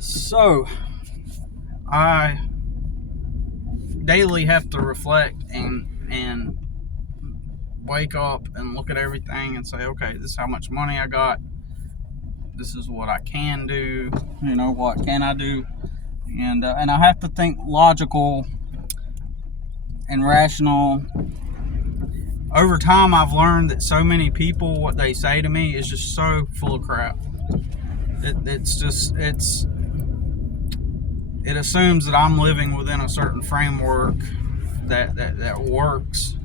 So, I daily have to reflect and wake up and look at everything and say, okay, this is how much money I got. This is what I can do. What can I do? And I have to think logical and rational. Over time, I've learned that so many people, what they say to me is just so full of crap. It assumes that I'm living within a certain framework that works,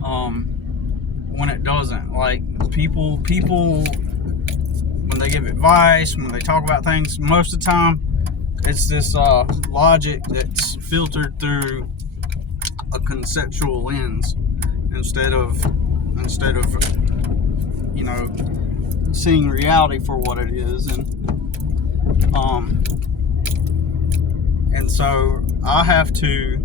when it doesn't. Like people when they give advice, when they talk about things, most of the time it's this logic that's filtered through a conceptual lens instead of seeing reality for what it is. And so I have to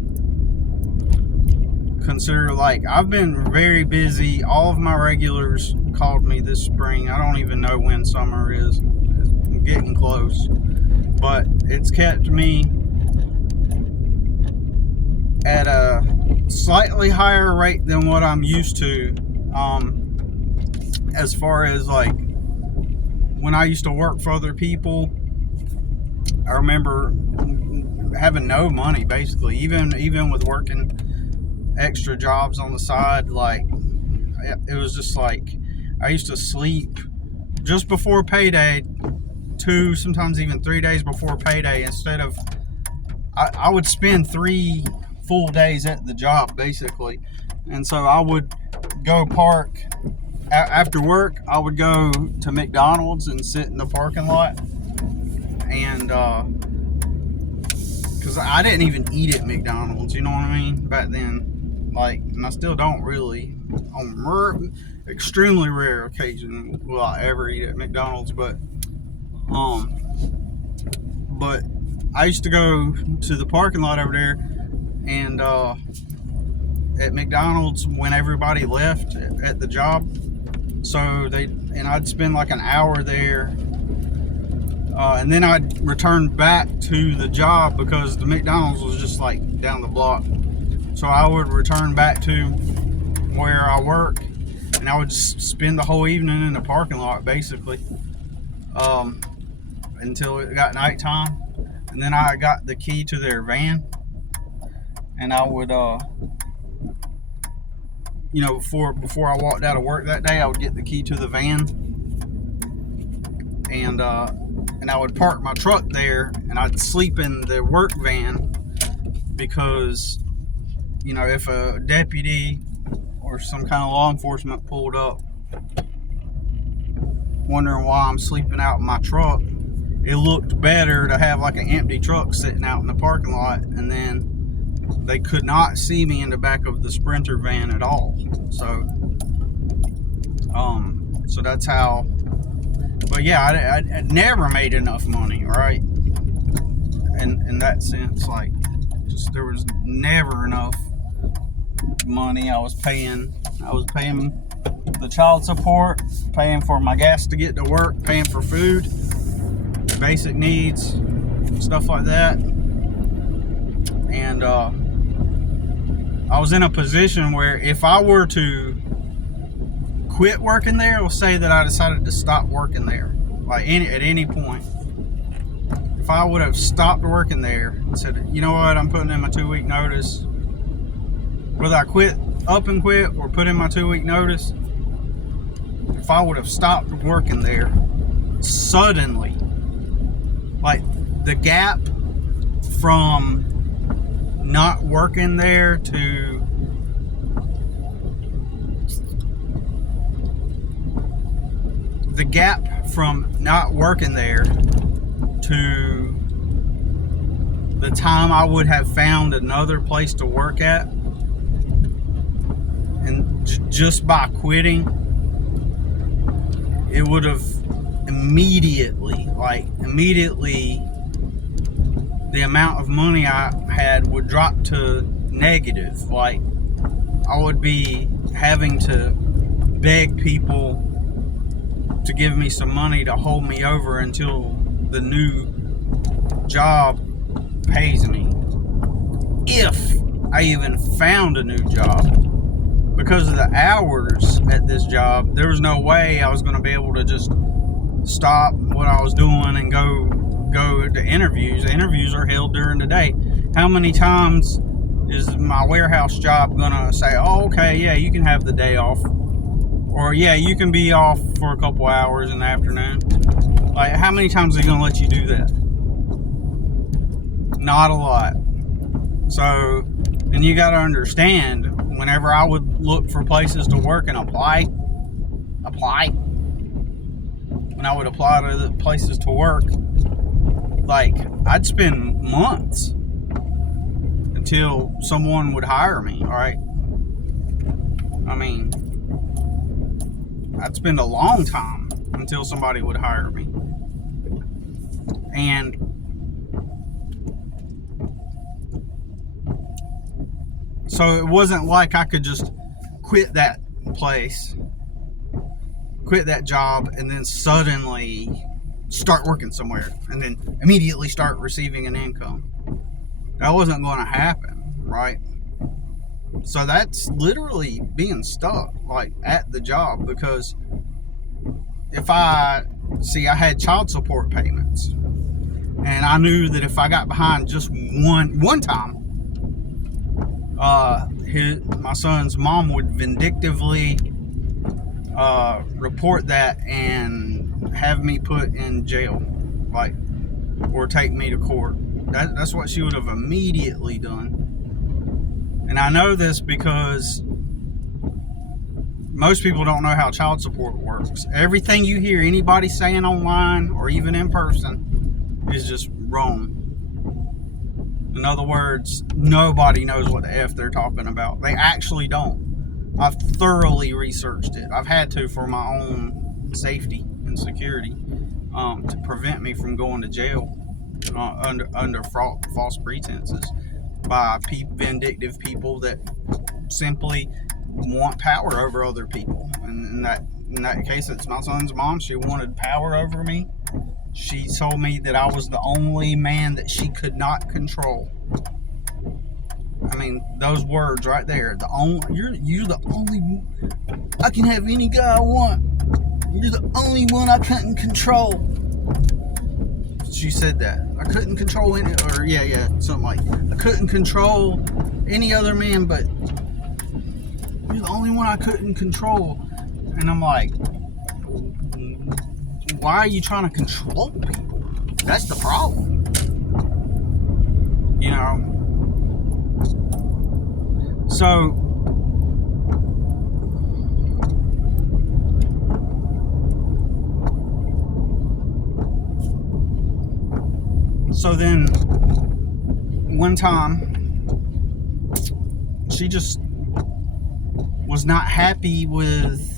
consider, like, I've been very busy. All of my regulars called me this spring. I don't even know when summer is. It's getting close. But it's kept me at a slightly higher rate than what I'm used to. As far as, like, when I used to work for other people, I remember having no money, basically, even with working extra jobs on the side. Like, it was just like I used to sleep just before payday, 2, sometimes even 3 days before payday. Instead of, I would spend 3 full days at the job, basically. And so I would go park after work. I would go to McDonald's and sit in the parking lot, and because I didn't even eat at McDonald's, you know what I mean, back then. Like, and I still don't really. On extremely rare occasion will I ever eat at McDonald's, but I used to go to the parking lot over there, and at McDonald's when everybody left at the job. So I'd spend like an hour there, and then I'd return back to the job because the McDonald's was just like down the block. So I would return back to where I work, and I would just spend the whole evening in the parking lot, basically, until it got nighttime. And then I got the key to their van, and I would, before I walked out of work that day, I would get the key to the van, and I would park my truck there, and I'd sleep in the work van because, if a deputy or some kind of law enforcement pulled up wondering why I'm sleeping out in my truck, it looked better to have like an empty truck sitting out in the parking lot, and then they could not see me in the back of the Sprinter van at all. So that's how. But yeah, I never made enough money, right? In that sense, like, just there was never enough money. I was paying the child support, paying for my gas to get to work, paying for food, basic needs, stuff like that. And I was in a position where if I were to quit working there, or say that I decided to stop working there, like at any point, if I would have stopped working there and said, you know what, I'm putting in my 2-week notice, whether I quit or put in my 2-week notice, if I would have stopped working there suddenly, like the gap from not working there to the time I would have found another place to work at, and just by quitting, it would have immediately, the amount of money I had would drop to negative. Like, I would be having to beg people to give me some money to hold me over until the new job pays me. If I even found a new job. Because of the hours at this job, there was no way I was going to be able to just stop what I was doing and go to interviews. Interviews are held during the day. How many times is my warehouse job going to say, oh, okay, yeah, you can have the day off? Or, yeah, you can be off for a couple hours in the afternoon? Like, how many times are they going to let you do that? Not a lot. So, and you got to understand, whenever I would look for places to work and apply, when I would apply to the places to work, like, I'd spend months until someone would hire me, all right? I mean, I'd spend a long time until somebody would hire me. And so it wasn't like I could just quit that place, quit that job, and then suddenly start working somewhere and then immediately start receiving an income. That wasn't going to happen, right? So that's literally being stuck, like, at the job, because if I had child support payments, and I knew that if I got behind just one time, my son's mom would vindictively report that and have me put in jail, like, or take me to court. That's what she would have immediately done. And I know this because most people don't know how child support works. Everything you hear anybody saying online or even in person is just wrong. In other words, nobody knows what the F they're talking about. They actually don't. I've thoroughly researched it. I've had to for my own safety and security, to prevent me from going to jail under false pretenses by vindictive people that simply want power over other people. And in that case, it's my son's mom. She wanted power over me. She told me that I was the only man that she could not control. I mean, those words right there. You're the only. I can have any guy I want. You're the only one I couldn't control. She said that. I couldn't control any, or yeah, something like that. I couldn't control any other man, but you're the only one I couldn't control. And I'm like, why are you trying to control people? That's the problem. You know? So then one time she just was not happy with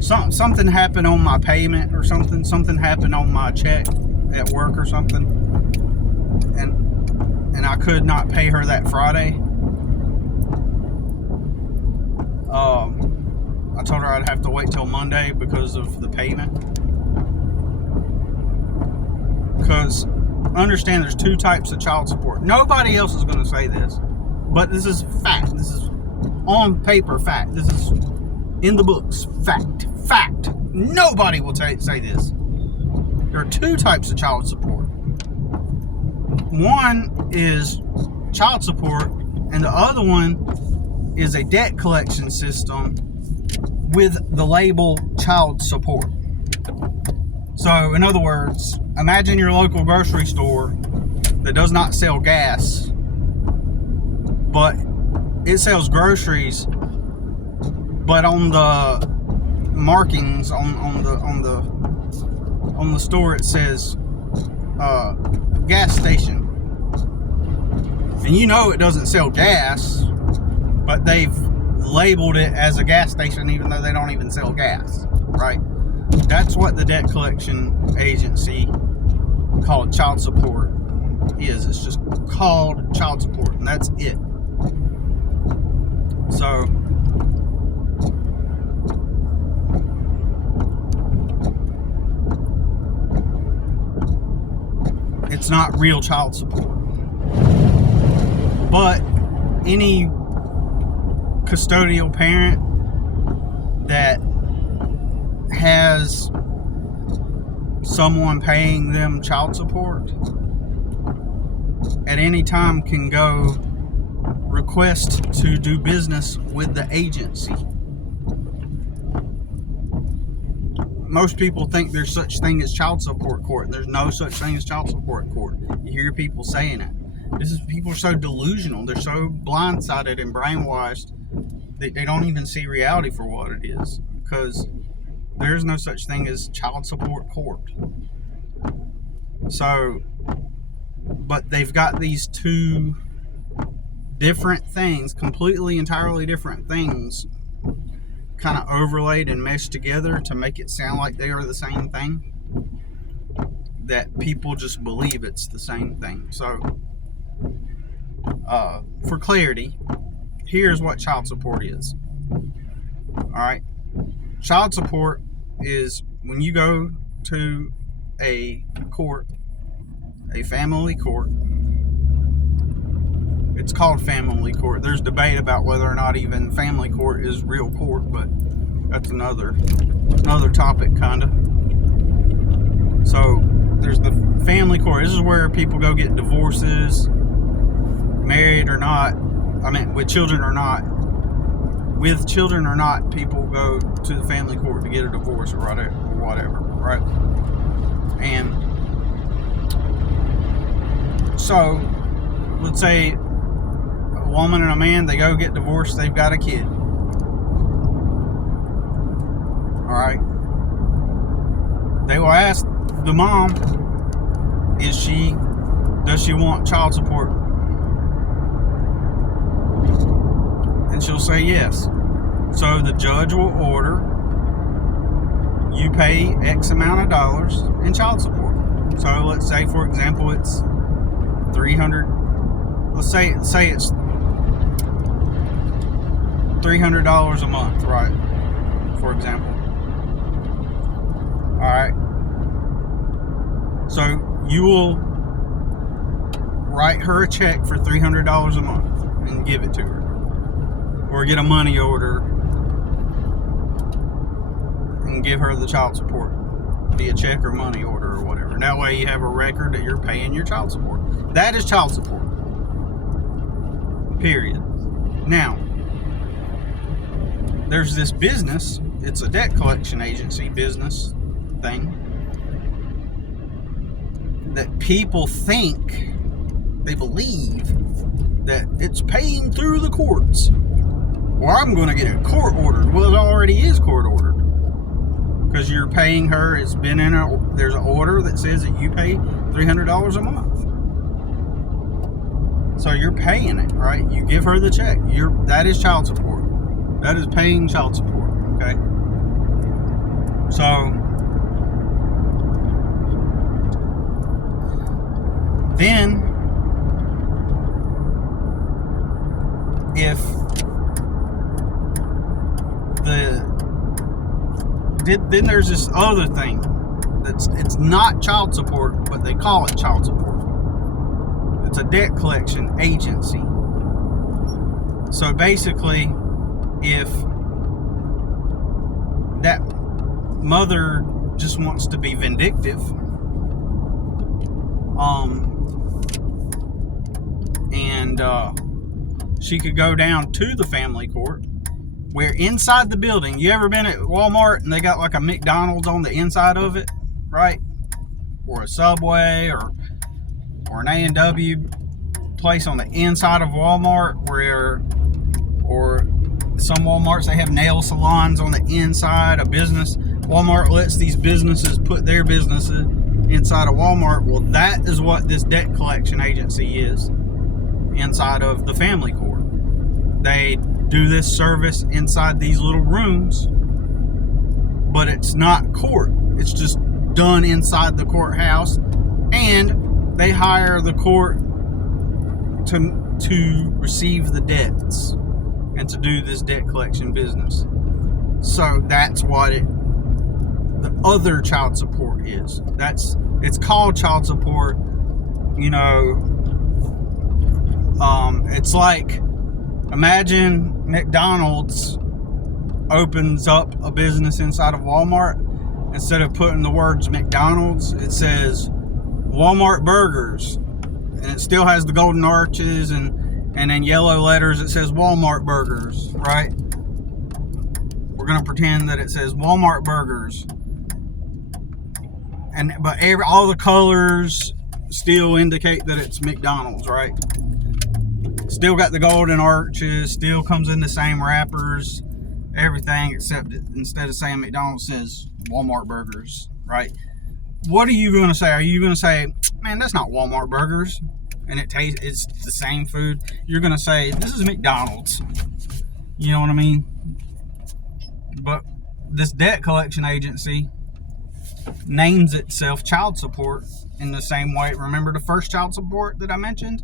something happened on my payment or something happened on my check at work or something, and I could not pay her that Friday. I told her I'd have to wait till Monday because of the payment. Because understand, there's two types of child support. Nobody else is going to say this, but this is fact. This is on paper fact. This is in the books fact. Nobody will say this. There are two types of child support. One is child support, and the other one is a debt collection system with the label child support. So, in other words, imagine your local grocery store that does not sell gas, but it sells groceries, but on the markings on the store it says gas station, and you know it doesn't sell gas, but they've labeled it as a gas station even though they don't even sell gas, right? That's what the debt collection agency called child support is. It's just called child support, and that's it. So it's not real child support. But any custodial parent that has someone paying them child support at any time can go request to do business with the agency. Most people think there's such thing as child support court. There's no such thing as child support court. You hear people saying it. People are so delusional. They're so blindsided and brainwashed that they don't even see reality for what it is. Because there's no such thing as child support court. So, but they've got these two different things, completely, entirely different things, kind of overlaid and meshed together to make it sound like they are the same thing, that people just believe it's the same thing. So, for clarity, here's what child support is. Alright? Child support is when you go to a court, a family court. It's called family court. There's debate about whether or not even family court is real court, but that's another topic, kind of. So there's the family court. This is where people go get divorces, married or not. I mean, with children or not. With children or not, people go to the family court to get a divorce or whatever, right? And so, let's say a woman and a man, they go get divorced, they've got a kid. Alright? They will ask the mom, does she want child support? And she'll say yes. So the judge will order you pay X amount of dollars in child support. So let's say, for example, it's $300. Let's say it's $300 a month, right? For example. All right. So you will write her a check for $300 a month and give it to her, or get a money order and give her the child support via check or money order or whatever. And that way you have a record that you're paying your child support. That is child support. Period. Now, there's this business. It's a debt collection agency business thing that people think, they believe that it's paying through the courts. Or I'm going to get it court ordered. Well, it already is court ordered. Because you're paying her, there's an order that says that you pay $300 a month. So you're paying it, right? You give her the check. That is child support. That is paying child support, okay? So, then, then there's this other thing it's not child support, but they call it child support. It's a debt collection agency. So basically, if that mother just wants to be vindictive, and she could go down to the family court, where inside the building, you ever been at Walmart and they got like a McDonald's on the inside of it, right? Or a Subway or an A&W place on the inside of Walmart, or some Walmarts, they have nail salons on the inside. Walmart lets these businesses put their businesses inside of Walmart. Well, that is what this debt collection agency is inside of the family court. They do this service inside these little rooms, but it's not court. It's just done inside the courthouse, and they hire the court to receive the debts and to do this debt collection business. So that's what the other child support is. It's called child support, You know, it's like, imagine McDonald's opens up a business inside of Walmart. Instead of putting the words McDonald's, it says Walmart Burgers, and it still has the golden arches, and in yellow letters it says Walmart Burgers, right? We're gonna pretend that it says Walmart Burgers, but all the colors still indicate that it's McDonald's, right? Still got the golden arches, still comes in the same wrappers, everything, except instead of saying McDonald's, says Walmart Burgers, right? What are you going to say? Are you going to say, man, that's not Walmart Burgers, and it's the same food? You're going to say, this is McDonald's. You know what I mean? But this debt collection agency names itself child support in the same way. Remember the first child support that I mentioned,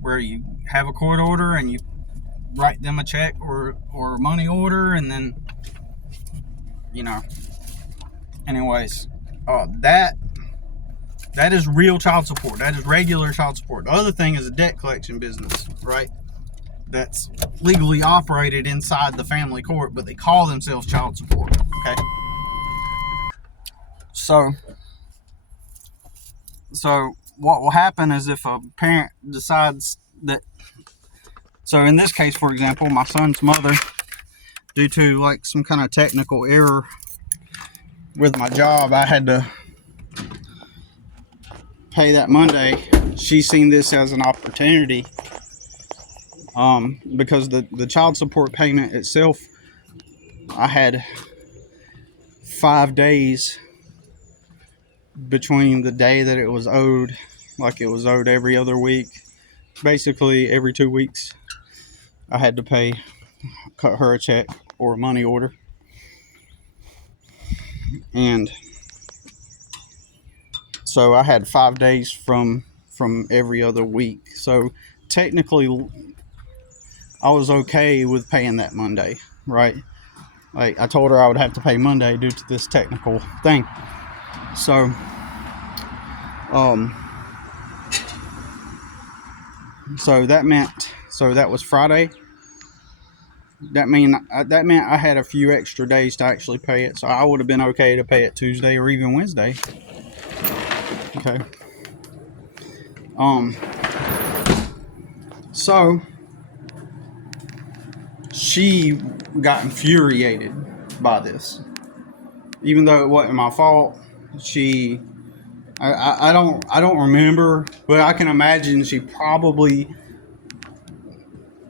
where you have a court order and you write them a check or a money order, and then, you know, anyways, that is real child support. That is regular child support. The other thing is a debt collection business, right? That's legally operated inside the family court, but they call themselves child support. Okay. So what will happen is if a parent decides that, so in this case, for example, my son's mother, due to like some kind of technical error with my job, I had to pay that Monday. She's seen this as an opportunity, because the child support payment itself, I had 5 days between the day that it was owed, like it was owed every other week, basically every 2 weeks I had to cut her a check or a money order. And so I had 5 days from every other week. So technically I was okay with paying that Monday, right? Like, I told her I would have to pay Monday due to this technical thing. So that was Friday. That meant I had a few extra days to actually pay it, so I would have been okay to pay it Tuesday or even Wednesday. Okay. So she got infuriated by this, even though it wasn't my fault. I don't remember, but I can imagine she probably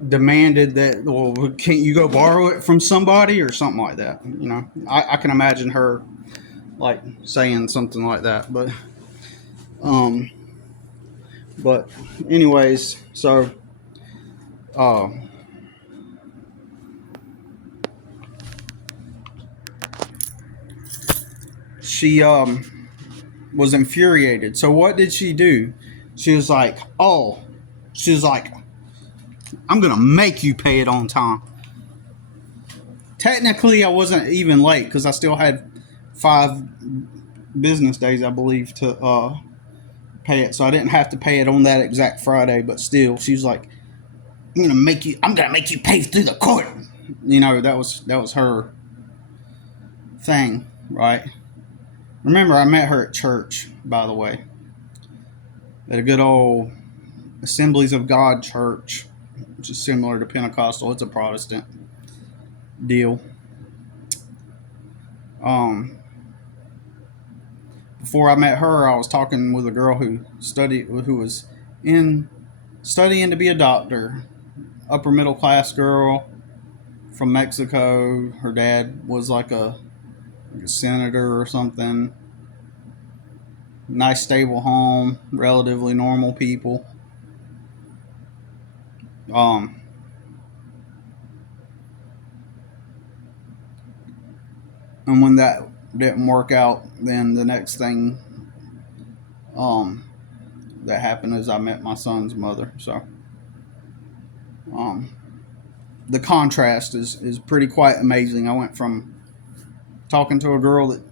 demanded that, well, can't you go borrow it from somebody or something like that? You know, I can imagine her like saying something like that, but anyways, so she was infuriated. So what did she do? She was like, I'm gonna make you pay it on time. Technically, I wasn't even late because I still had 5 business days, I believe, to pay it. So I didn't have to pay it on that exact Friday. But still, she was like, I'm gonna make you pay through the court. You know, that was her thing, right? Remember, I met her at church, by the way, at a good old Assemblies of God church, which is similar to Pentecostal. It's a Protestant deal. Before I met her, I was talking with a girl who was studying to be a doctor, upper middle class girl from Mexico. Her dad was like a senator or something. Nice stable home, relatively normal people. And when that didn't work out, then the next thing that happened is I met my son's mother. So the contrast is pretty quite amazing. I went from talking to a girl that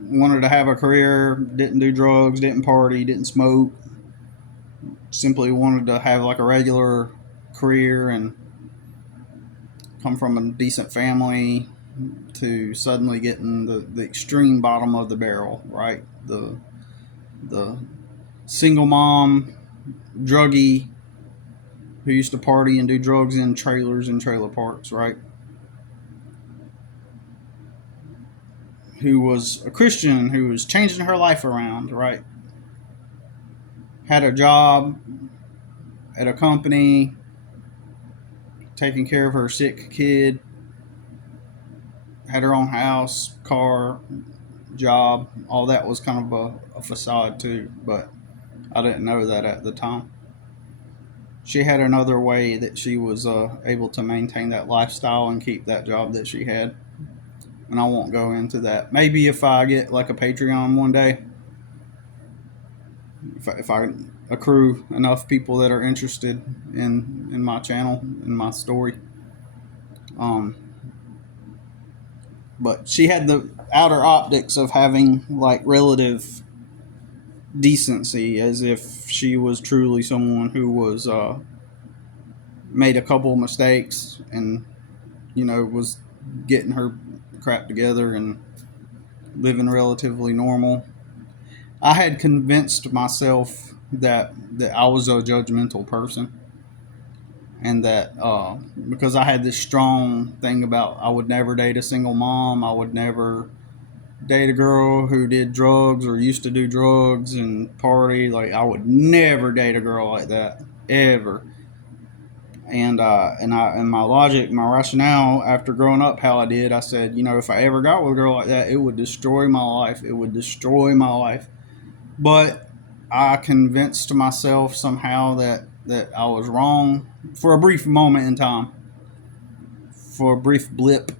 wanted to have a career, didn't do drugs, didn't party, didn't smoke, simply wanted to have like a regular career and come from a decent family to suddenly getting the extreme bottom of the barrel, right? The single mom, druggie, who used to party and do drugs in trailers and trailer parks, right? Who was a Christian, who was changing her life around, right? Had a job at a company, taking care of her sick kid, had her own house, car, job. All that was kind of a facade too, but I didn't know that at the time. She had another way that she was able to maintain that lifestyle and keep that job that she had. And I won't go into that. Maybe if I get like a Patreon one day, if I accrue enough people that are interested in my channel, in my story. Um, but she had the outer optics of having like relative decency, as if she was truly someone who was made a couple mistakes and was getting her crap together and living relatively normal. I had convinced myself that I was a judgmental person, and that because I had this strong thing about I would never date a single mom, I would never date a girl who did drugs or used to do drugs and party. Like I would never date a girl like that ever. And my logic, my rationale after growing up how I did, I said, if I ever got with a girl like that, it would destroy my life. It would destroy my life. But I convinced myself somehow that I was wrong for a brief moment in time, for a brief blip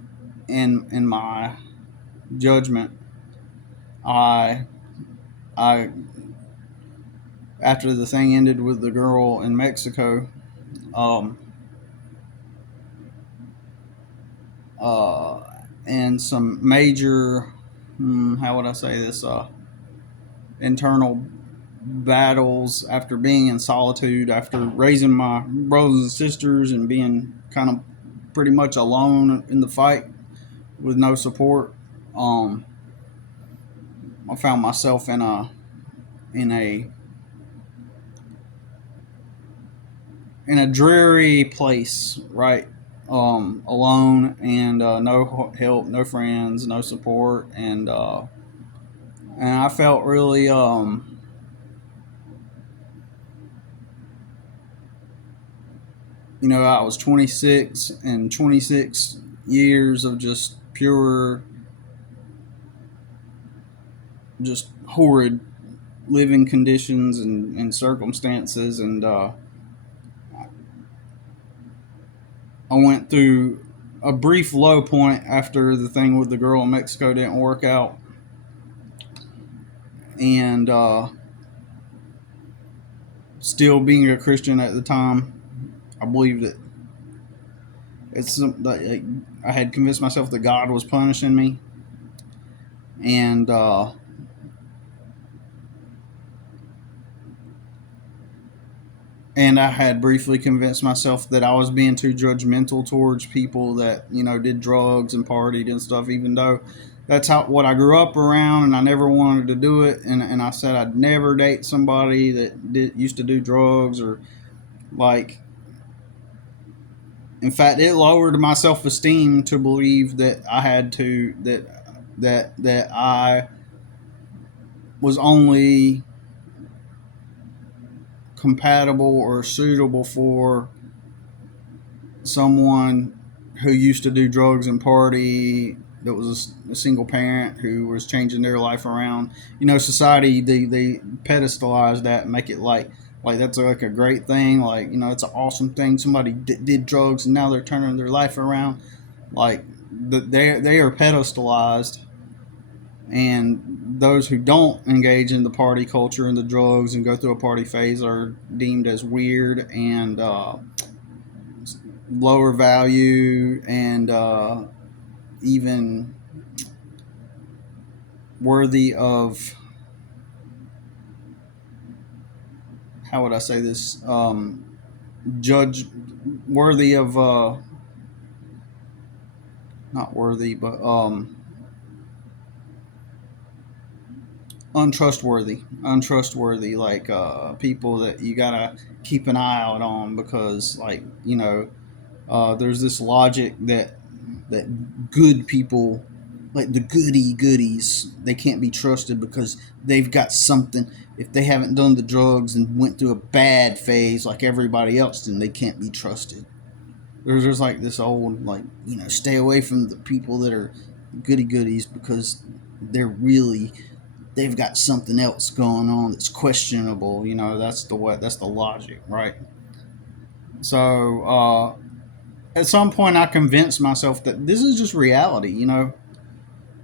in my judgment. I I After the thing ended with the girl in Mexico, um, uh, and some major, how would I say this, internal battles after being in solitude, after raising my brothers and sisters and being kind of pretty much alone in the fight with no support. Um, I found myself in a in a dreary place, right? Alone and no help, no friends, no support, and I felt really I was 26, and 26 years of just pure, just horrid living conditions and circumstances, and I went through a brief low point after the thing with the girl in Mexico didn't work out, and still being a Christian at the time, I believed that I had convinced myself that God was punishing me, and I had briefly convinced myself that I was being too judgmental towards people that did drugs and partied and stuff, even though that's what I grew up around, and I never wanted to do it. And I said I'd never date somebody that used to do drugs, or like, in fact, it lowered my self-esteem to believe that I had to that I was only compatible or suitable for someone who used to do drugs and party, that was a single parent who was changing their life around. Society, they pedestalize that and make it like that's like a great thing. Like, it's an awesome thing. Somebody did drugs and now they're turning their life around. Like, they are pedestalized, and those who don't engage in the party culture and the drugs and go through a party phase are deemed as weird and lower value, and even worthy of how would I say this, judge worthy of not worthy, but untrustworthy, like people that you gotta keep an eye out on, because, like, there's this logic that good people, like the goodies, they can't be trusted because they've got something. If they haven't done the drugs and went through a bad phase like everybody else, then they can't be trusted. There's like this old, like, stay away from the people that are goodies, because they've got something else going on that's questionable. That's the logic, right? So at some point, I convinced myself that this is just reality.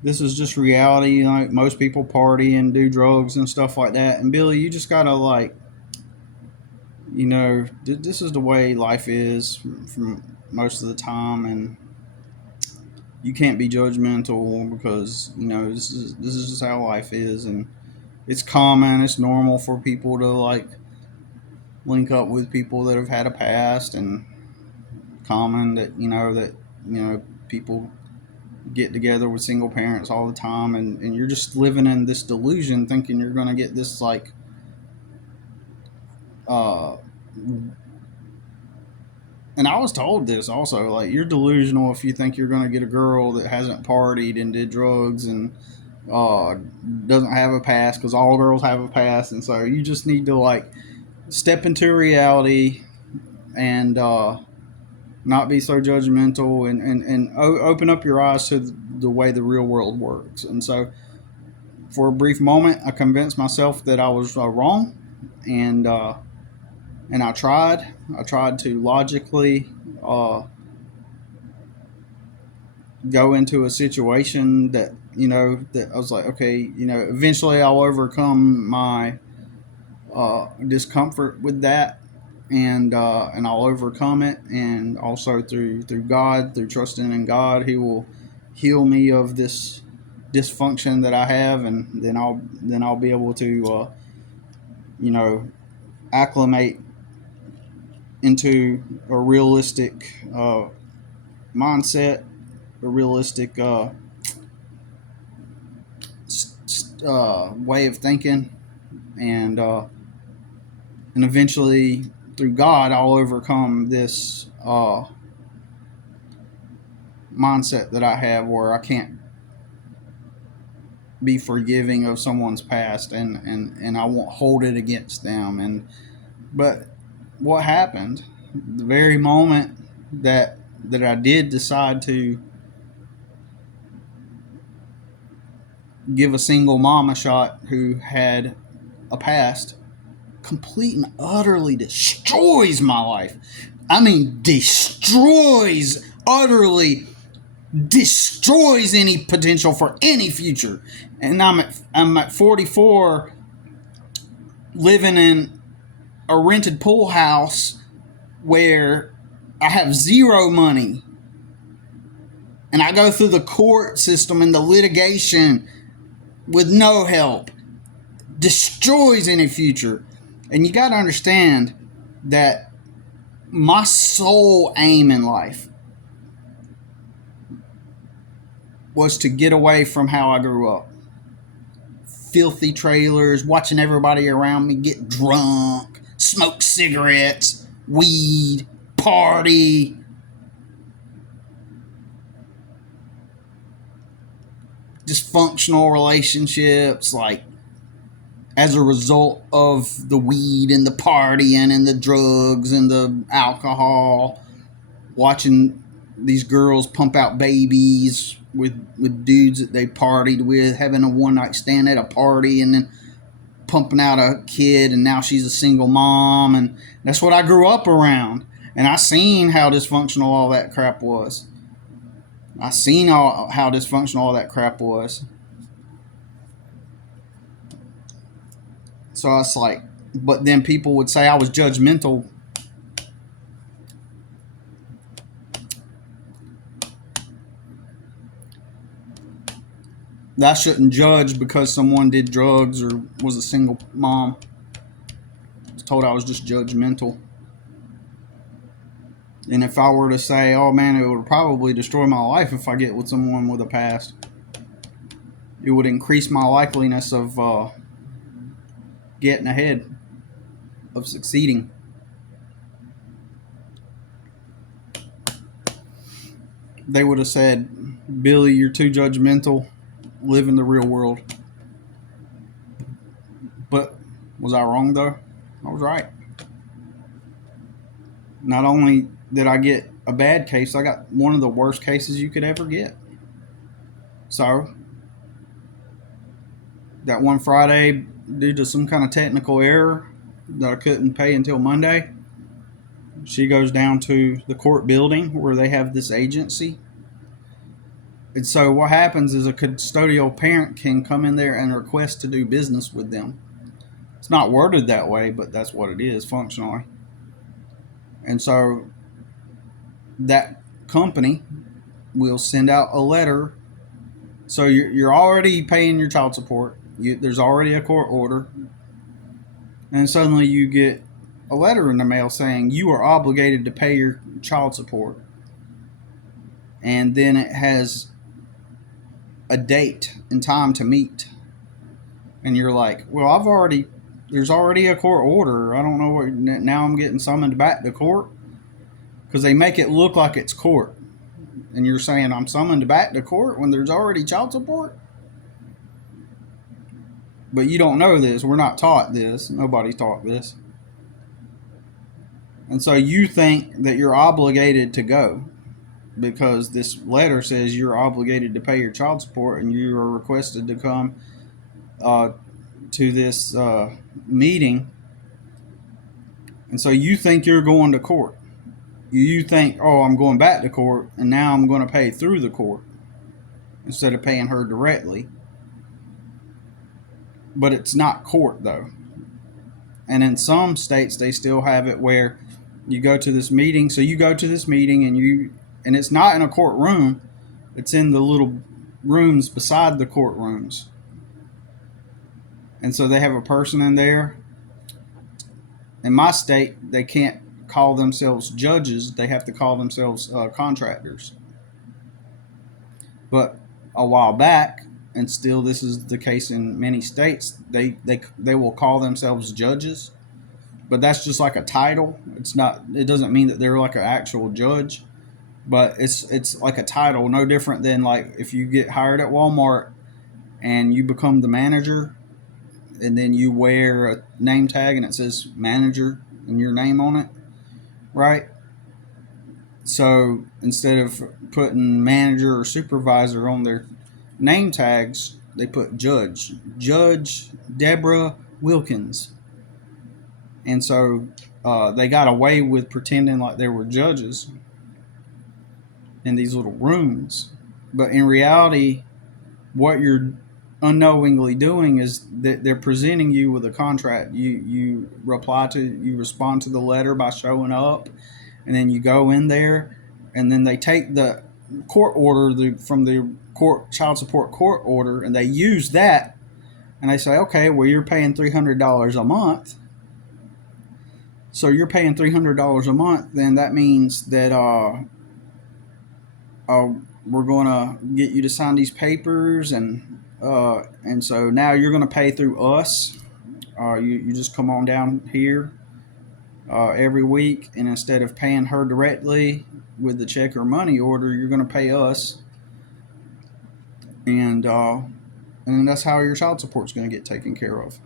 This is just reality. Like, most people party and do drugs and stuff like that. And Billy, you just gotta, like, this is the way life is from most of the time, and you can't be judgmental, because this is just how life is, and it's common, it's normal for people to, like, link up with people that have had a past, and common that people get together with single parents all the time, and you're just living in this delusion, thinking you're going to get this, like, and I was told this also, like, you're delusional if you think you're going to get a girl that hasn't partied and did drugs and doesn't have a past, because all girls have a past. And so you just need to, like, step into reality and not be so judgmental, and open up your eyes to the way the real world works. And so for a brief moment, I convinced myself that I was wrong, and I tried to logically go into a situation that that I was like, okay, eventually I'll overcome my discomfort with that, and I'll overcome it, and also through God, through trusting in God, He will heal me of this dysfunction that I have, and then I'll be able to acclimate into a realistic mindset, a realistic way of thinking, and eventually through God, I'll overcome this mindset that I have, where I can't be forgiving of someone's past, and I won't hold it against them. But what happened, the very moment that I did decide to give a single mom a shot who had a past, complete and utterly destroys my life. I mean, utterly destroys any potential for any future. And I'm at 44, living in a rented pool house where I have zero money, and I go through the court system and the litigation with no help. Destroys any future. And you got to understand that my sole aim in life was to get away from how I grew up. Filthy trailers, watching everybody around me get drunk, smoke cigarettes, weed, party. Dysfunctional relationships, like, as a result of the weed and the partying and the drugs and the alcohol. Watching these girls pump out babies with dudes that they partied with, having a one-night stand at a party, and then pumping out a kid, and now she's a single mom. And that's what I grew up around. And I seen how dysfunctional all that crap was. I seen how dysfunctional all that crap was. So it's like, but then people would say I was judgmental. That I shouldn't judge because someone did drugs or was a single mom. told I was just judgmental. And if I were to say, oh man, it would probably destroy my life if I get with someone with a past, it would increase my likeliness of getting ahead, of succeeding. They would have said, Billy, you're too judgmental. Live in the real world. But was I wrong though? I was right. Not only did I get a bad case, I got one of the worst cases you could ever get. So that one Friday, due to some kind of technical error that I couldn't pay until Monday, she goes down to the court building where they have this agency. And so what happens is a custodial parent can come in there and request to do business with them. It's not worded that way, but that's what it is functionally. And so that company will send out a letter. So you're already paying your child support. There's already a court order. And suddenly you get a letter in the mail saying you are obligated to pay your child support. And then it has a date and time to meet. And you're like, well, there's already a court order. I don't know what, now I'm getting summoned back to court. Because they make it look like it's court. And you're saying I'm summoned back to court when there's already child support? But you don't know this. We're not taught this. Nobody taught this. And so you think that you're obligated to go because this letter says you're obligated to pay your child support and you are requested to come to this meeting. And so you think you're going to court. You think, oh, I'm going back to court and now I'm going to pay through the court instead of paying her directly. But it's not court though. And in some states they still have it where you go to this meeting. So you go to this meeting and it's not in a courtroom. It's in the little rooms beside the courtrooms. And so they have a person in there. In my state, they can't call themselves judges. They have to call themselves contractors. But a while back, and still this is the case in many states, they will call themselves judges. But that's just like a title. It doesn't mean that they're like an actual judge. But it's like a title, no different than like if you get hired at Walmart and you become the manager and then you wear a name tag and it says manager and your name on it, right? So instead of putting manager or supervisor on their name tags, they put Judge Deborah Wilkins. And so they got away with pretending like they were judges in these little rooms. But in reality, what you're unknowingly doing is that they're presenting you with a contract. You respond to the letter by showing up, and then you go in there, and then they take the court order from the court child support court order, and they use that, and they say, okay, well, you're paying $300 a month. So you're paying $300 a month, then that means that we're going to get you to sign these papers, and so now you're going to pay through us. You just come on down here every week, and instead of paying her directly with the check or money order, you're going to pay us, and that's how your child support's going to get taken care of.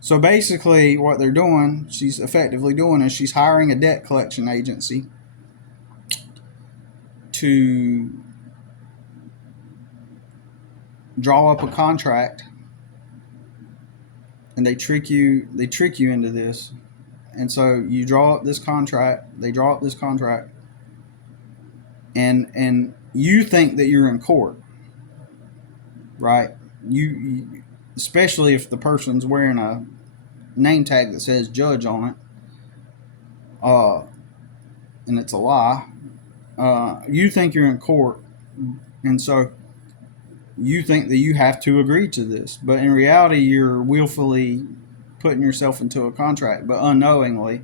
So basically what they're doing, she's effectively doing, is she's hiring a debt collection agency to draw up a contract, and they trick you into this. And so you draw up this contract, they draw up this contract, and you think that you're in court, right? You especially if the person's wearing a name tag that says judge on it, and it's a lie. You think you're in court, and so you think that you have to agree to this, but in reality you're willfully putting yourself into a contract, but unknowingly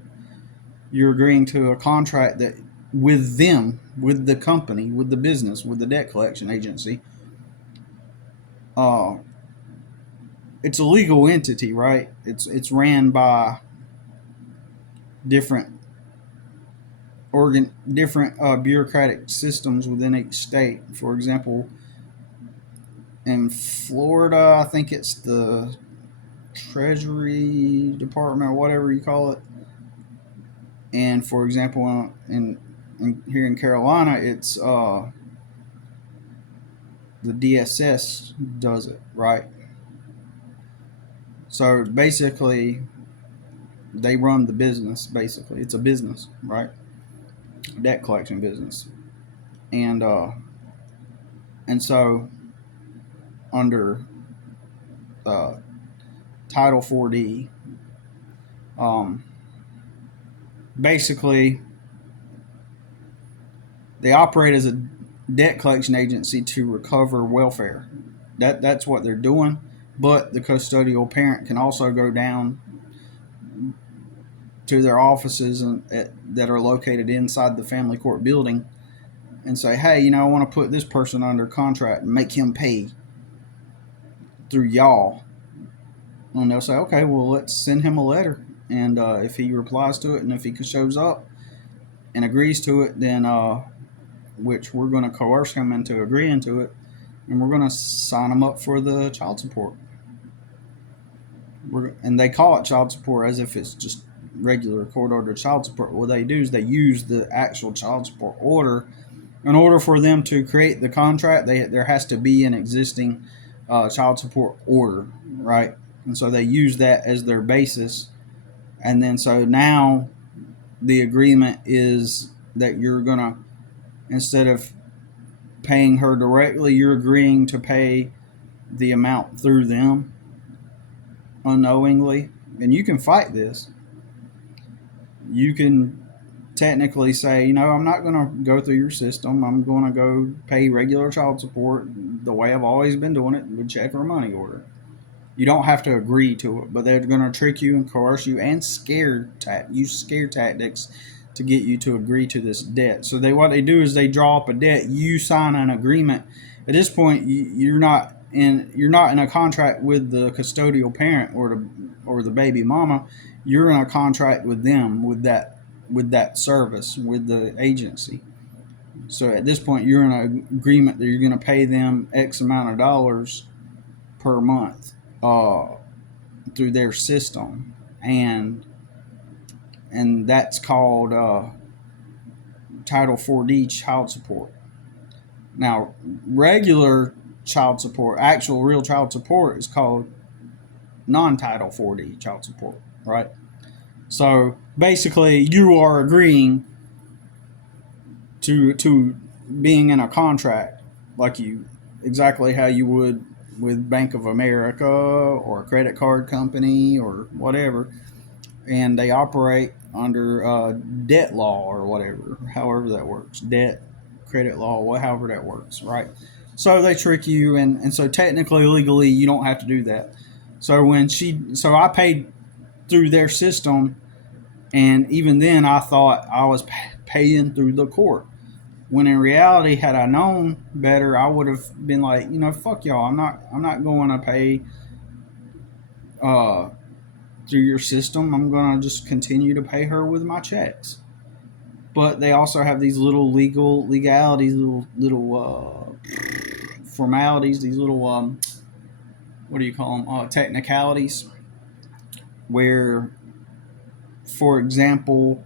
you're agreeing to a contract that with them, with the company, with the business, with the debt collection agency. Uh, it's a legal entity, right? It's ran by different bureaucratic systems within each state. For example, in Florida, I think it's the Treasury Department or whatever you call it. And for example, in here in Carolina, it's the DSS does it, right? So basically, they run the business. Basically, it's a business, right? Debt collection business, and so under Title 4D, basically they operate as a debt collection agency to recover welfare. That's what they're doing. But the custodial parent can also go down to their offices that are located inside the family court building and say, hey, I want to put this person under contract and make him pay through y'all. And they'll say, okay, well, let's send him a letter. And if he replies to it and if he shows up and agrees to it, then which we're going to coerce him into agreeing to it, and we're going to sign him up for the child support. And they call it child support as if it's just regular court-ordered child support. What they do is they use the actual child support order. In order for them to create the contract, there has to be an existing child support order, right? And so they use that as their basis. And then so now the agreement is that you're going to, instead of paying her directly, you're agreeing to pay the amount through them unknowingly. And you can fight this. You can technically say, I'm not going to go through your system. I'm going to go pay regular child support the way I've always been doing it with check or money order. You don't have to agree to it, but they're going to trick you and coerce you and use scare tactics to get you to agree to this debt. So what they do is they draw up a debt. You sign an agreement. At this point, you're not in a contract with the custodial parent or the baby mama. You're in a contract with them, with that service, with the agency. So at this point, you're in an agreement that you're going to pay them X amount of dollars per month through their system, and that's called Title 4D child support. Now, regular child support, actual real child support, is called non-Title 4D child support, right? So basically, you are agreeing to being in a contract, exactly how you would with Bank of America or a credit card company or whatever, and they operate under debt law or whatever, however that works, debt, credit law, however that works, right? So they trick you, and so technically, legally, you don't have to do that. So I paid through their system, and even then, I thought I was paying through the court. When in reality, had I known better, I would have been like, fuck y'all. I'm not going to pay through your system. I'm going to just continue to pay her with my checks. But they also have these little legalities, little formalities, these little what do you call them? Technicalities. Where, for example,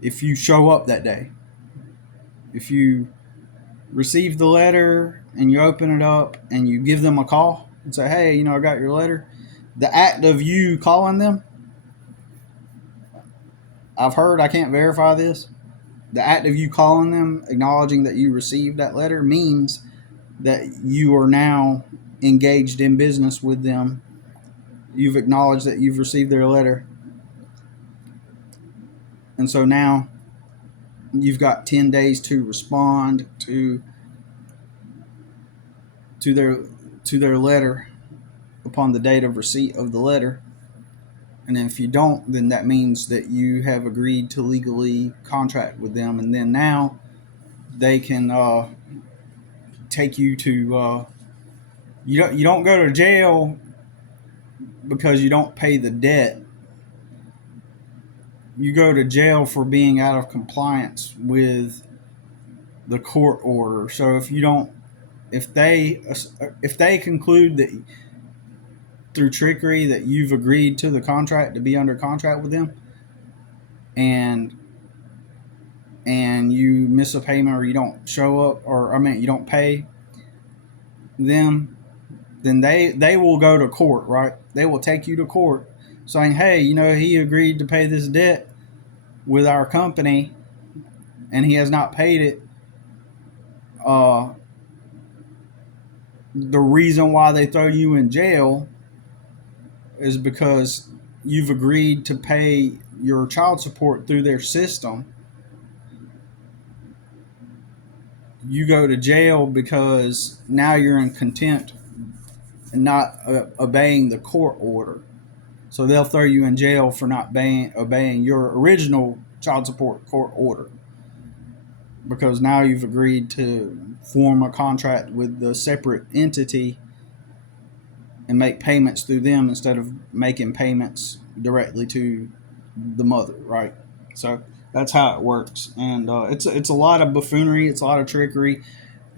if you show up that day, if you receive the letter and you open it up and you give them a call and say, hey, I got your letter, the act of you calling them, I've heard, I can't verify this, the act of you calling them, acknowledging that you received that letter, means that you are now engaged in business with them. You've acknowledged that you've received their letter. And so now you've got 10 days to respond to their letter upon the date of receipt of the letter. And if you don't, then that means that you have agreed to legally contract with them, and then now they can take you to you don't go to jail because you don't pay the debt. You go to jail for being out of compliance with the court order. So if they conclude that through trickery that you've agreed to the contract to be under contract with them, and you miss a payment or you don't show up, or I mean you don't pay them, then they will go to court, right? They will take you to court saying, hey, he agreed to pay this debt with our company and he has not paid it. The reason why they throw you in jail is because you've agreed to pay your child support through their system. You go to jail because now you're in contempt and not obeying the court order. So they'll throw you in jail for not obeying your original child support court order, because now you've agreed to form a contract with the separate entity and make payments through them instead of making payments directly to the mother, right? So that's how it works, and it's a lot of buffoonery, it's a lot of trickery,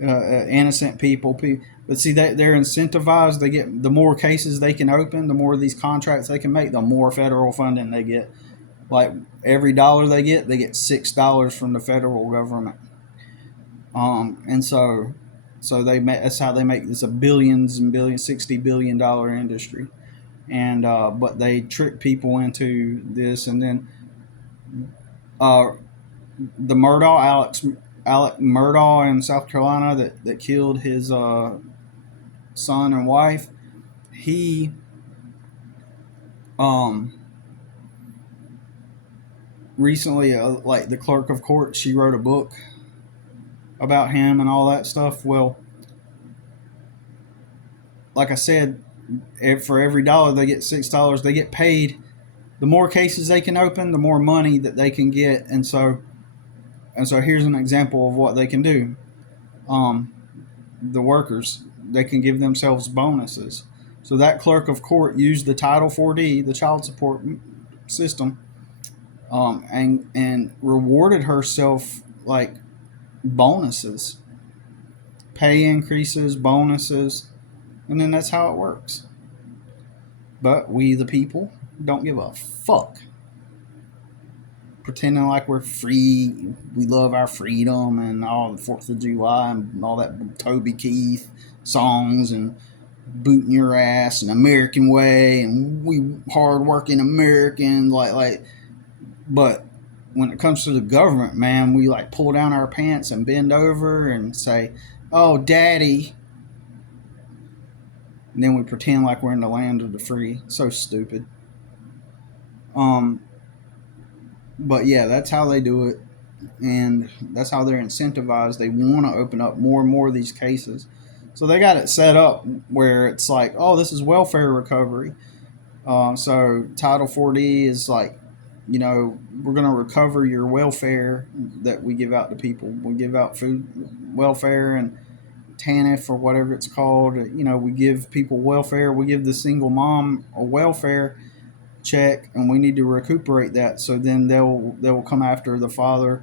innocent people. But see, they're incentivized. They get, the more cases they can open, the more of these contracts they can make, the more federal funding they get. Like every dollar they get $6 from the federal government, and so that's how they make this a billions and billions, $60 billion industry, and but they trick people into this, and then the Murdaugh, Alec Murdaugh in South Carolina that killed his son and wife. He recently, like the clerk of court, she wrote a book about him and all that stuff. Well, like I said, for every dollar they get $6. They get paid. The more cases they can open, the more money that they can get, and so here's an example of what they can do. The workers, they can give themselves bonuses. So that clerk of court used the Title 4D, the child support system, and rewarded herself like bonuses, pay increases, bonuses, and then that's how it works. But we, the people, don't give a fuck. Pretending like we're free, we love our freedom and all the 4th of July and all that Toby Keith songs and booting your ass and American way and we hard-working American, like. But when it comes to the government, man, we like pull down our pants and bend over and say, "Oh, daddy," and then we pretend like we're in the land of the free. So stupid. But yeah, that's how they do it, and that's how they're incentivized. They want to open up more and more of these cases, so they got it set up where it's like, oh, this is welfare recovery. So Title 4D is like, we're going to recover your welfare that we give out to people. We give out food welfare and TANF or whatever it's called. We give people welfare. We give the single mom a welfare check, and we need to recuperate that. So then they will come after the father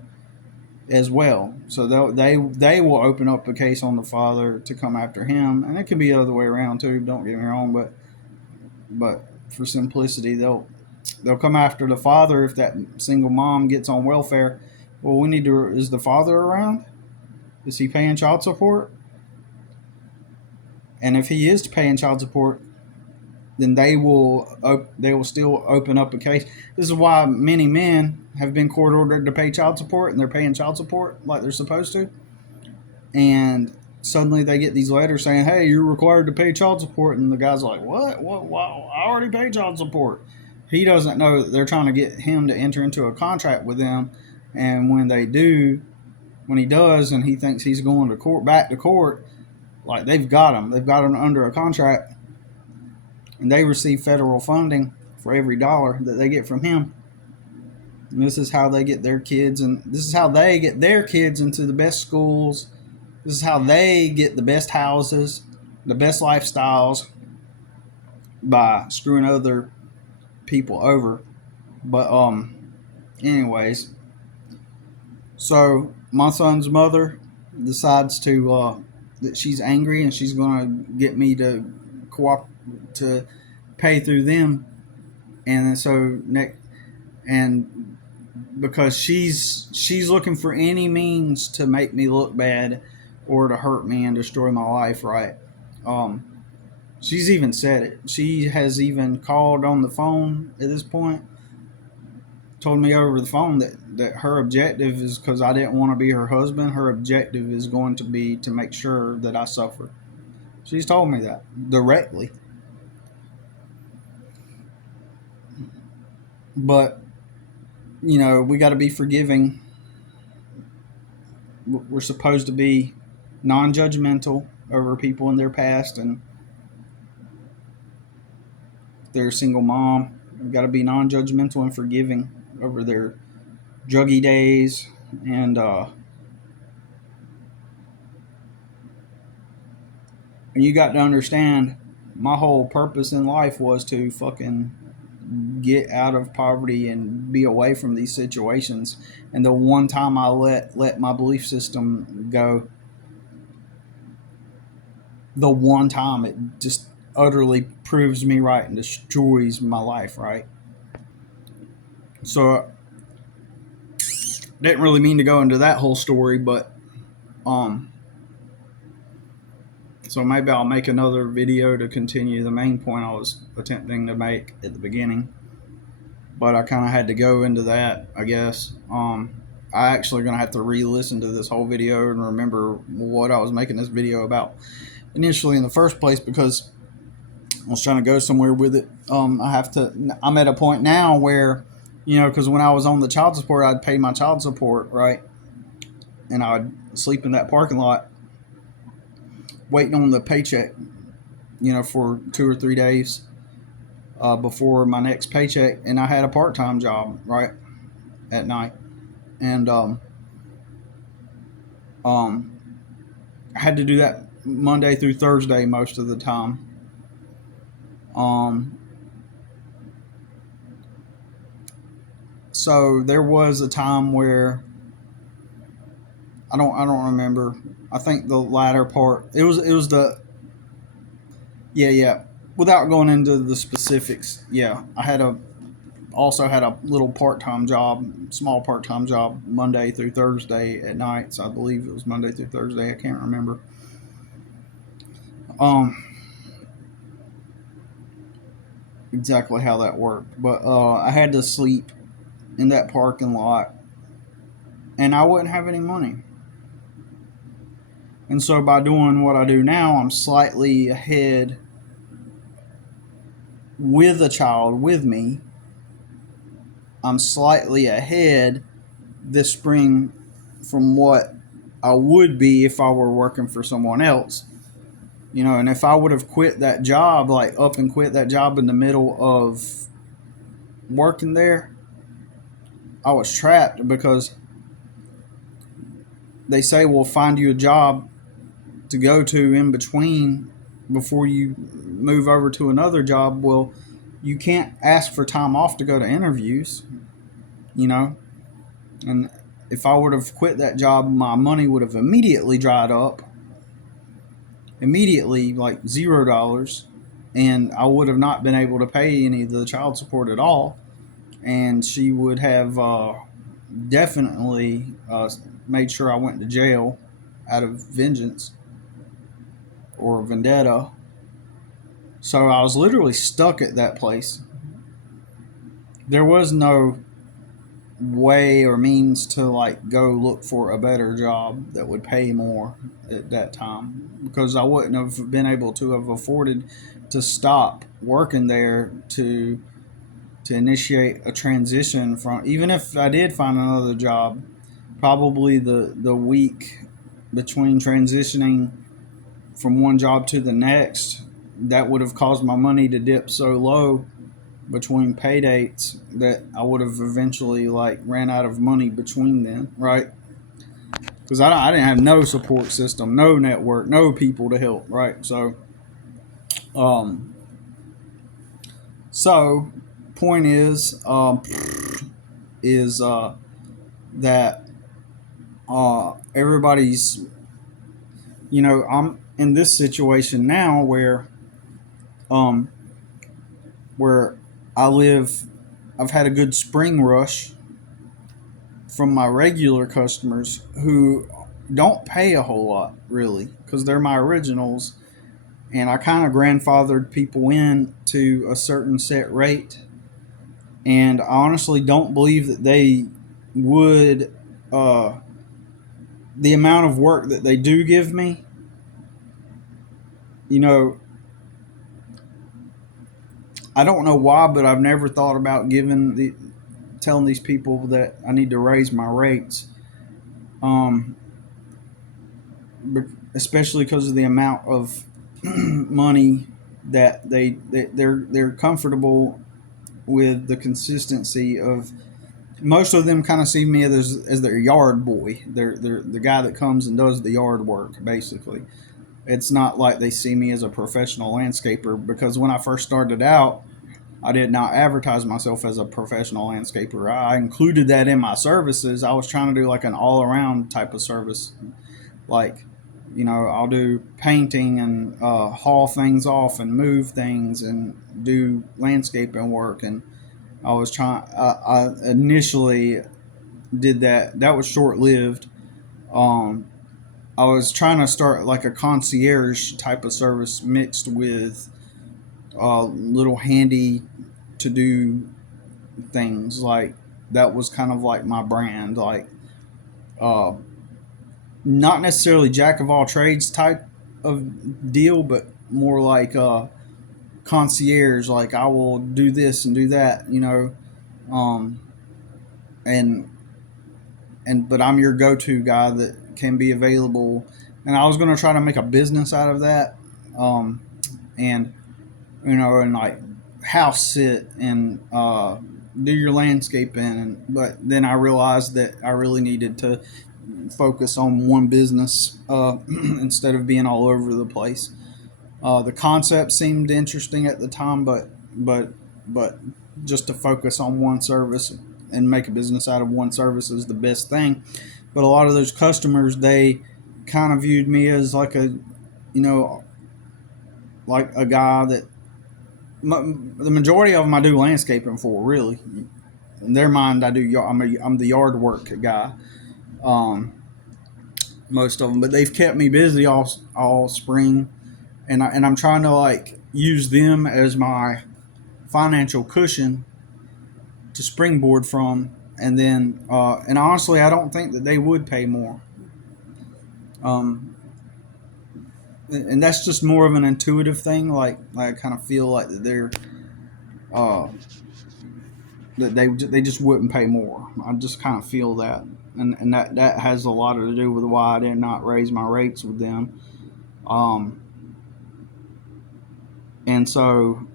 as well. So they will open up a case on the father to come after him, and it can be the other way around too. Don't get me wrong, but for simplicity, they'll come after the father if that single mom gets on welfare. Well, we need to. Is the father around? Is he paying child support? And if he is paying child support, then they will still open up a case. This is why many men have been court ordered to pay child support, and they're paying child support like they're supposed to. And suddenly they get these letters saying, "Hey, you're required to pay child support," and the guy's like, "What? Wow, I already paid child support." He doesn't know that they're trying to get him to enter into a contract with them, and when he does, and he thinks he's going to back to court, like they've got him under a contract. And they receive federal funding for every dollar that they get from him. And this is how they get their kids, and this is how they get their kids into the best schools. This is how they get the best houses, the best lifestyles, by screwing other people over. But anyways, so my son's mother decides to that she's angry and she's gonna get me to to pay through them, and so and because she's looking for any means to make me look bad or to hurt me and destroy my life, right? She's even said it. She has even called on the phone at this point, told me over the phone that her objective is, because I didn't want to be her husband, her objective is going to be to make sure that I suffer. She's told me that directly. But, you know, we got to be forgiving. We're supposed to be non-judgmental over people in their past, and if they're a single mom, we've got to be non-judgmental and forgiving over their druggy days. And you got to understand, my whole purpose in life was to fucking get out of poverty and be away from these situations. And the one time I let my belief system go, the one time, it just utterly proves me right and destroys my life, right? So didn't really mean to go into that whole story, but so maybe I'll make another video to continue the main point I was attempting to make at the beginning. But I kind of had to go into that, I guess. I actually going to have to re-listen to this whole video and remember what I was making this video about initially in the first place, because I was trying to go somewhere with it. I'm at a point now where, you know, because when I was on the child support, I'd pay my child support, right? And I'd sleep in that parking lot waiting on the paycheck, you know, for 2 or 3 days before my next paycheck. And I had a part-time job, right, at night. And I had to do that Monday through Thursday most of the time. So there was a time where I don't remember. I think the latter part. It was the yeah. Without going into the specifics, yeah, I also had a little part-time job, small part-time job, Monday through Thursday at nights. I believe it was Monday through Thursday. I can't remember. Exactly how that worked, but I had to sleep in that parking lot, and I wouldn't have any money. And so by doing what I do now, I'm slightly ahead with a child with me. I'm slightly ahead this spring from what I would be if I were working for someone else. You know, and if I would have quit that job, like up and quit that job in the middle of working there, I was trapped, because they say we'll find you a job to go to in between before you move over to another job. Well, you can't ask for time off to go to interviews, you know. And if I would have quit that job, my money would have immediately dried up. Immediately, like $0. And I would have not been able to pay any of the child support at all. And she would have definitely made sure I went to jail out of vengeance or vendetta. So I was literally stuck at that place. There was no way or means to like go look for a better job that would pay more at that time, because I wouldn't have been able to have afforded to stop working there to initiate a transition from, even if I did find another job, probably the week between transitioning from one job to the next, that would have caused my money to dip so low between pay dates that I would have eventually like ran out of money between then, right? Because I didn't have no support system, no network, no people to help, right? Um, so point is that everybody's, I'm in this situation now um, where I live. I've had a good spring rush from my regular customers who don't pay a whole lot really because they're my originals, and I kind of grandfathered people in to a certain set rate, and I honestly don't believe that they would uh, the amount of work that they do give me, you know, I don't know why, but I've never thought about telling these people that I need to raise my rates. Um, Especially because of the amount of money that they're comfortable with, the consistency of. Most of them kind of see me as their yard boy. They're the guy that comes and does the yard work, basically. It's not like they see me as a professional landscaper, because when I first started out, I did not advertise myself as a professional landscaper. I included that in my services. I was trying to do like an all around type of service. Like, I'll do painting and haul things off and move things and do landscaping work. And I initially did that. That was short lived. Um, I was trying to start like a concierge type of service mixed with little handy to do things. Like, that was kind of like my brand. Like, uh, not necessarily jack of all trades type of deal, but more like concierge. Like, I will do this and do that, um, and but I'm your go-to guy that can be available. And I was going to try to make a business out of that, um, and and like house sit and do your landscaping. But then I realized that I really needed to focus on one business instead of being all over the place. The concept seemed interesting at the time, but but just to focus on one service and make a business out of one service is the best thing. But a lot of those customers, they kind of viewed me as like you know, like a guy that the majority of them I do landscaping for. Really, in their mind, I'm the yard work guy. Um, Most of them, but they've kept me busy all spring, and I'm trying to like use them as my financial cushion to springboard from. And then and honestly, I don't think that they would pay more. Um, and that's just more of an intuitive thing. Like I kind of feel like that uh, they just wouldn't pay more. I just kind of feel that, and that has a lot to do with why I did not raise my rates with them. Um, and so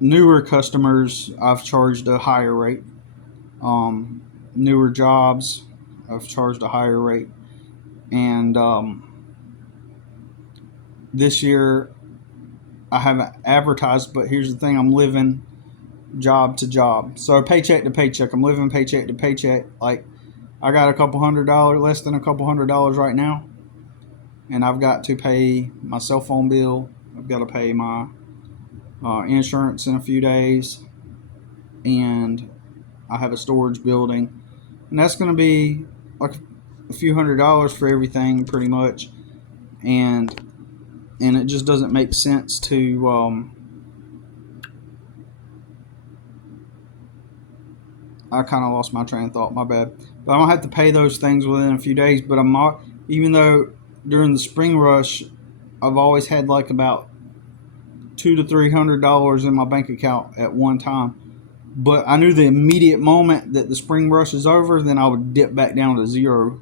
newer customers, I've charged a higher rate. Newer jobs, I've charged a higher rate. And this year, I haven't advertised, but here's the thing: I'm living job to job, so paycheck to paycheck. I'm living paycheck to paycheck. Like, I got a couple $100, less than a couple $100 right now, and I've got to pay my cell phone bill. I've got to pay my insurance in a few days, and I have a storage building, and that's going to be like a few $100s for everything, pretty much. And it just doesn't make sense to I kind of lost my train of thought, my bad. But I'm gonna have to pay those things within a few days. But I'm not, even though during the spring rush, I've always had like about $200 to $300 in my bank account at one time. But I knew the immediate moment that the spring rush is over, then I would dip back down to zero.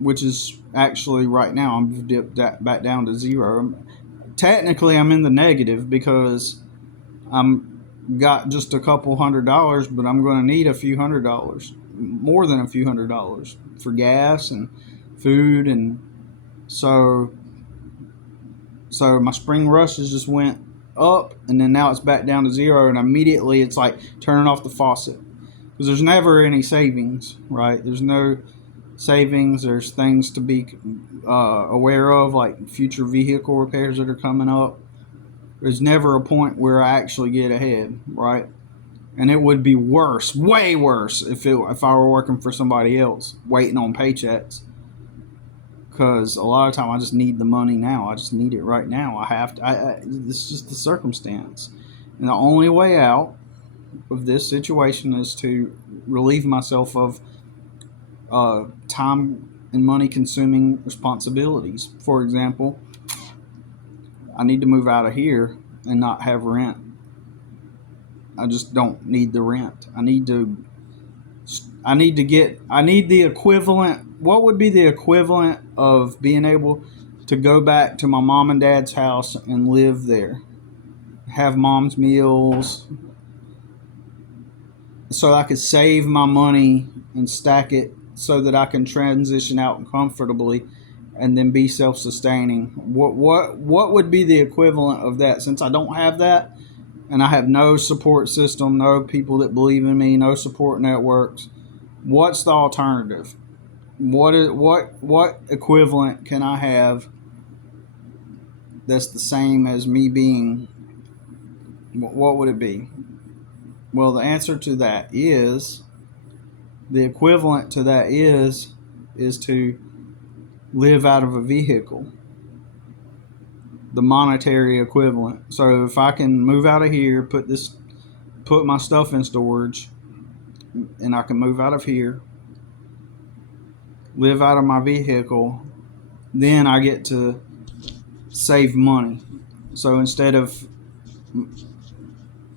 Which is actually right now I'm dipped back down to zero. technically I'm in the negative because I'm got just a couple $100, but I'm going to need a few $100, more than a few $100 for gas and food. And so my spring rushes just went up, and then now it's back down to zero, and immediately it's like turning off the faucet, because there's never any savings, right? There's no savings. There's things to be aware of, like future vehicle repairs that are coming up. There's never a point where I actually get ahead, right? And it would be worse, way worse, if I were working for somebody else, waiting on paychecks. Because a lot of time I just need the money now. I just need it right now. I have to. It's just the circumstance. And the only way out of this situation is to relieve myself of time and money consuming responsibilities. For example, I need to move out of here and not have rent. I just don't need the rent. I need the equivalent. What would be the equivalent of being able to go back to my mom and dad's house and live there? Have mom's meals, so I could save my money and stack it so that I can transition out comfortably and then be self-sustaining. What would be the equivalent of that? Since I don't have that, and I have no support system, no people that believe in me, no support networks, what's the alternative? What equivalent can I have that's the same as me being? What would it be? Well, the answer to that is, the equivalent to that is to live out of a vehicle. The monetary equivalent. So if I can move out of here, put my stuff in storage, and I can move out of here, live out of my vehicle, then I get to save money. So instead of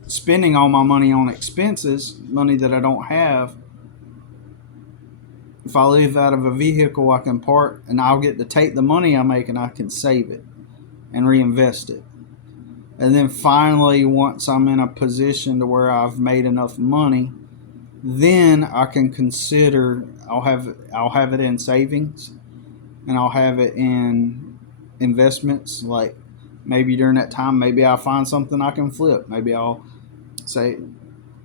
spending all my money on expenses, money that I don't have, if I live out of a vehicle, I can park, and I'll get to take the money I make and I can save it and reinvest it. And then finally, once I'm in a position to where I've made enough money, then I can consider, I'll have it in savings, and I'll have it in investments. Like maybe during that time, maybe I'll find something I can flip. Maybe I'll say,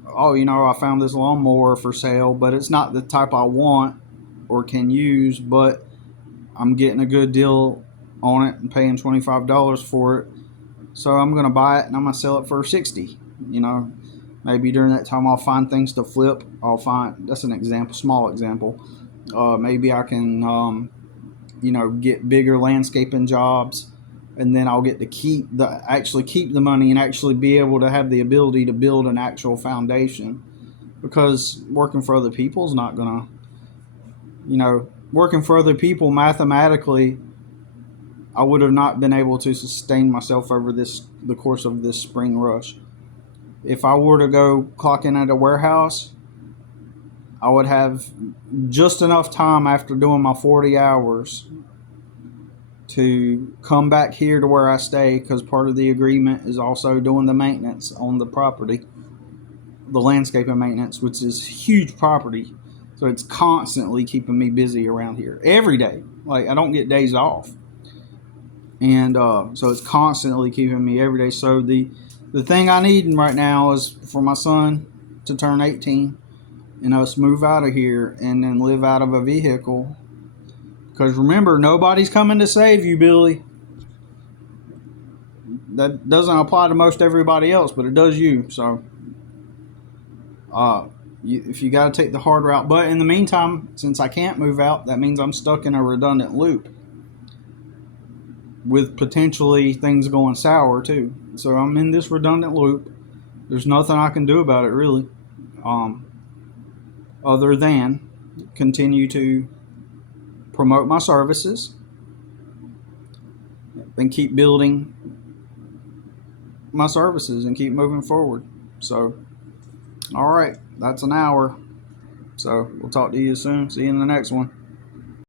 oh, I found this lawnmower for sale, but it's not the type I want or can use, but I'm getting a good deal on it and paying $25 for it. So I'm going to buy it and I'm going to sell it for $60. Maybe during that time I'll find things to flip. That's an example, small example. Maybe I can, get bigger landscaping jobs, and then I'll get to actually keep the money and actually be able to have the ability to build an actual foundation. Because working for other people is not going to, working for other people mathematically, I would have not been able to sustain myself over the course of this spring rush. If I were to go clock in at a warehouse, I would have just enough time after doing my 40 hours to come back here to where I stay, because part of the agreement is also doing the maintenance on the property, the landscaping maintenance, which is huge property. So it's constantly keeping me busy around here every day. Like I don't get days off. And so it's constantly keeping me every day. So the thing I need right now is for my son to turn 18 and us move out of here and then live out of a vehicle. Because remember, nobody's coming to save you, Billy. That doesn't apply to most everybody else, but it does you. So if you got to take the hard route. But in the meantime, since I can't move out, that means I'm stuck in a redundant loop with potentially things going sour too. So I'm in this redundant loop. There's nothing I can do about it really, other than continue to promote my services and keep building my services and keep moving forward. So, all right, that's an hour. So we'll talk to you soon. See you in the next one.